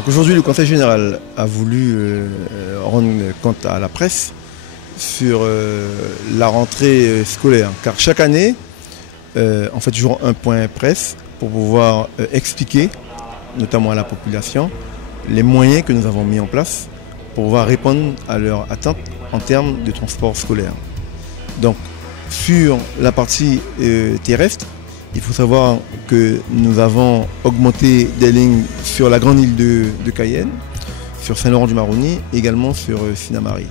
Donc aujourd'hui, le Conseil général a voulu rendre compte à la presse sur la rentrée scolaire. Car chaque année, en fait, toujours un point presse pour pouvoir expliquer, notamment à la population, les moyens que nous avons mis en place pour pouvoir répondre à leurs attentes en termes de transport scolaire. Donc, sur la partie terrestre, il faut savoir que nous avons augmenté des lignes sur la grande île de Cayenne, sur Saint-Laurent-du-Maroni, également sur Sinnamary.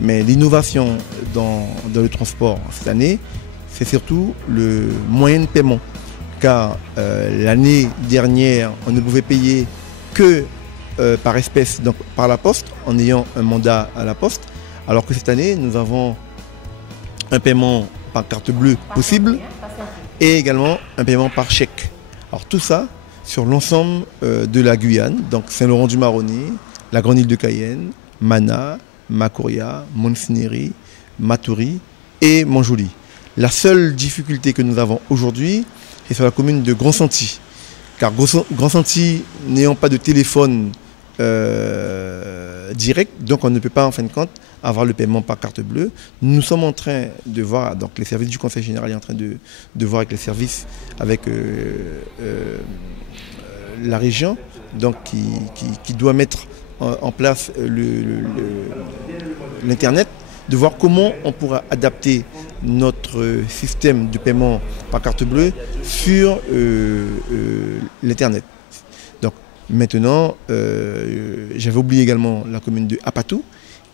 Mais l'innovation dans le transport cette année, c'est surtout le moyen de paiement. Car l'année dernière, on ne pouvait payer que par espèce, donc par la poste, en ayant un mandat à la poste, alors que cette année, nous avons un paiement par carte bleue possible et également un paiement par chèque. Alors tout ça sur l'ensemble de la Guyane, donc Saint-Laurent-du-Maroni, la grande île de Cayenne, Mana, Macoria, Montsinieri, Maturi et Montjoly. La seule difficulté que nous avons aujourd'hui est sur la commune de Grand-Santi. Car Grand-Santi n'ayant pas de téléphone direct, donc on ne peut pas en fin de compte avoir le paiement par carte bleue. Nous sommes en train de voir, donc les services du Conseil général est en train de voir avec les services, avec la région, donc qui doit mettre en place l'Internet, de voir comment on pourra adapter notre système de paiement par carte bleue sur l'Internet. Donc maintenant, j'avais oublié également la commune de Apatou,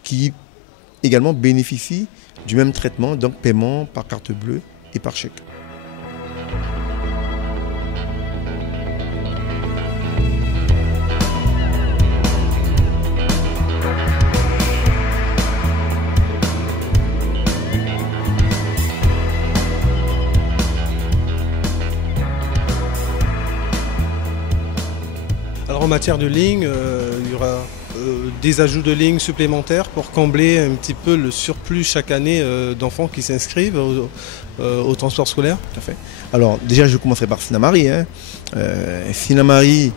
qui également bénéficie du même traitement, donc paiement par carte bleue et par chèque. Alors en matière de lignes, il y aura des ajouts de lignes supplémentaires pour combler un petit peu le surplus chaque année d'enfants qui s'inscrivent au transport scolaire. Tout à fait. Alors déjà je commencerai par Sinnamary. Sinnamary,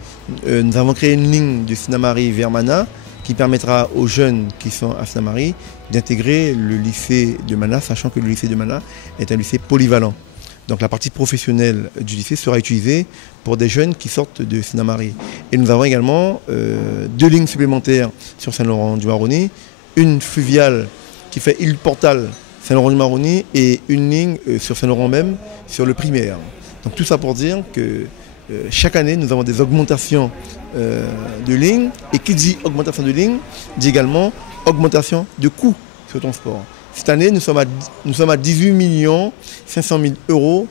nous avons créé une ligne de Sinnamary vers Mana qui permettra aux jeunes qui sont à Sinnamary d'intégrer le lycée de Mana, sachant que le lycée de Mana est un lycée polyvalent. Donc la partie professionnelle du lycée sera utilisée pour des jeunes qui sortent de Sinnamary. Et nous avons également 2 lignes supplémentaires sur Saint-Laurent-du-Maroni, une fluviale qui fait île Portal Saint-Laurent-du-Maroni et une ligne sur Saint-Laurent même, sur le primaire. Donc tout ça pour dire que chaque année nous avons des augmentations de lignes, et qui dit augmentation de lignes dit également augmentation de coûts sur le transport. Cette année, nous sommes à 18 500 000 €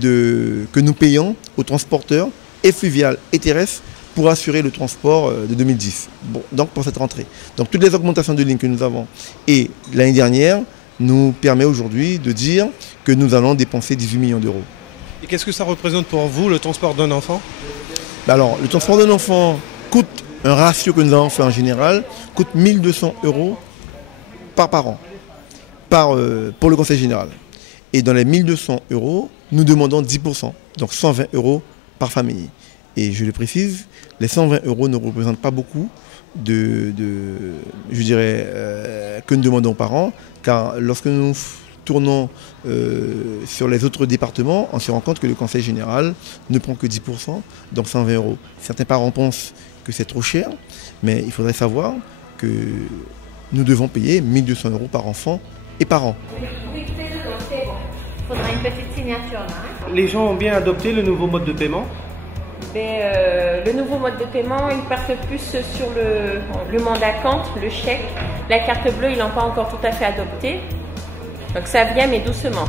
que nous payons aux transporteurs et fluviales et terrestres pour assurer le transport de 2010. Bon, donc pour cette rentrée. Donc toutes les augmentations de lignes que nous avons et l'année dernière nous permet aujourd'hui de dire que nous allons dépenser 18 millions d'euros. Et qu'est-ce que ça représente pour vous, le transport d'un enfant? Alors, le transport d'un enfant coûte, un ratio que nous avons fait en général, coûte 1 200 € par parent. Pour le Conseil général. Et dans les 1 200 €, nous demandons 10%, donc 120 € par famille. Et je le précise, les 120 € ne représentent pas beaucoup que nous demandons aux parents, car lorsque nous tournons sur les autres départements, on se rend compte que le Conseil général ne prend que 10%, donc 120 €. Certains parents pensent que c'est trop cher, mais il faudrait savoir que nous devons payer 1 200 € par enfant et par an. Il faudra une petite signature là. Les gens ont bien adopté le nouveau mode de paiement? Le nouveau mode de paiement, ils partent plus sur le mandat compte, le chèque. La carte bleue, ils l'ont pas encore tout à fait adopté. Donc ça vient, mais doucement.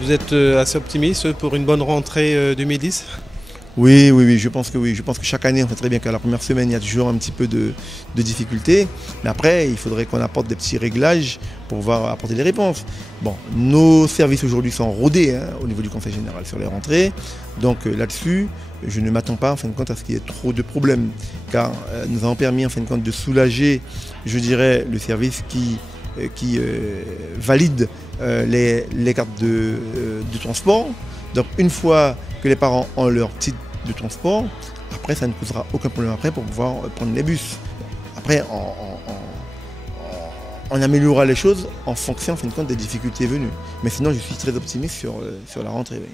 Vous êtes assez optimiste pour une bonne rentrée 2010? Oui, je pense que oui. Je pense que chaque année, on sait très bien qu'à la première semaine, il y a toujours un petit peu de difficultés. Mais après, il faudrait qu'on apporte des petits réglages pour pouvoir apporter des réponses. Bon, nos services aujourd'hui sont rodés au niveau du Conseil général sur les rentrées. Donc là-dessus, je ne m'attends pas en fin de compte à ce qu'il y ait trop de problèmes. Car nous avons permis en fin de compte de soulager, je dirais, le service qui valide les cartes de transport. Donc une fois que les parents ont leur petite de transport. Après, ça ne posera aucun problème après pour pouvoir prendre les bus. Après, on améliorera les choses en fonction, en fin de compte, des difficultés venues. Mais sinon, je suis très optimiste sur la rentrée. Oui.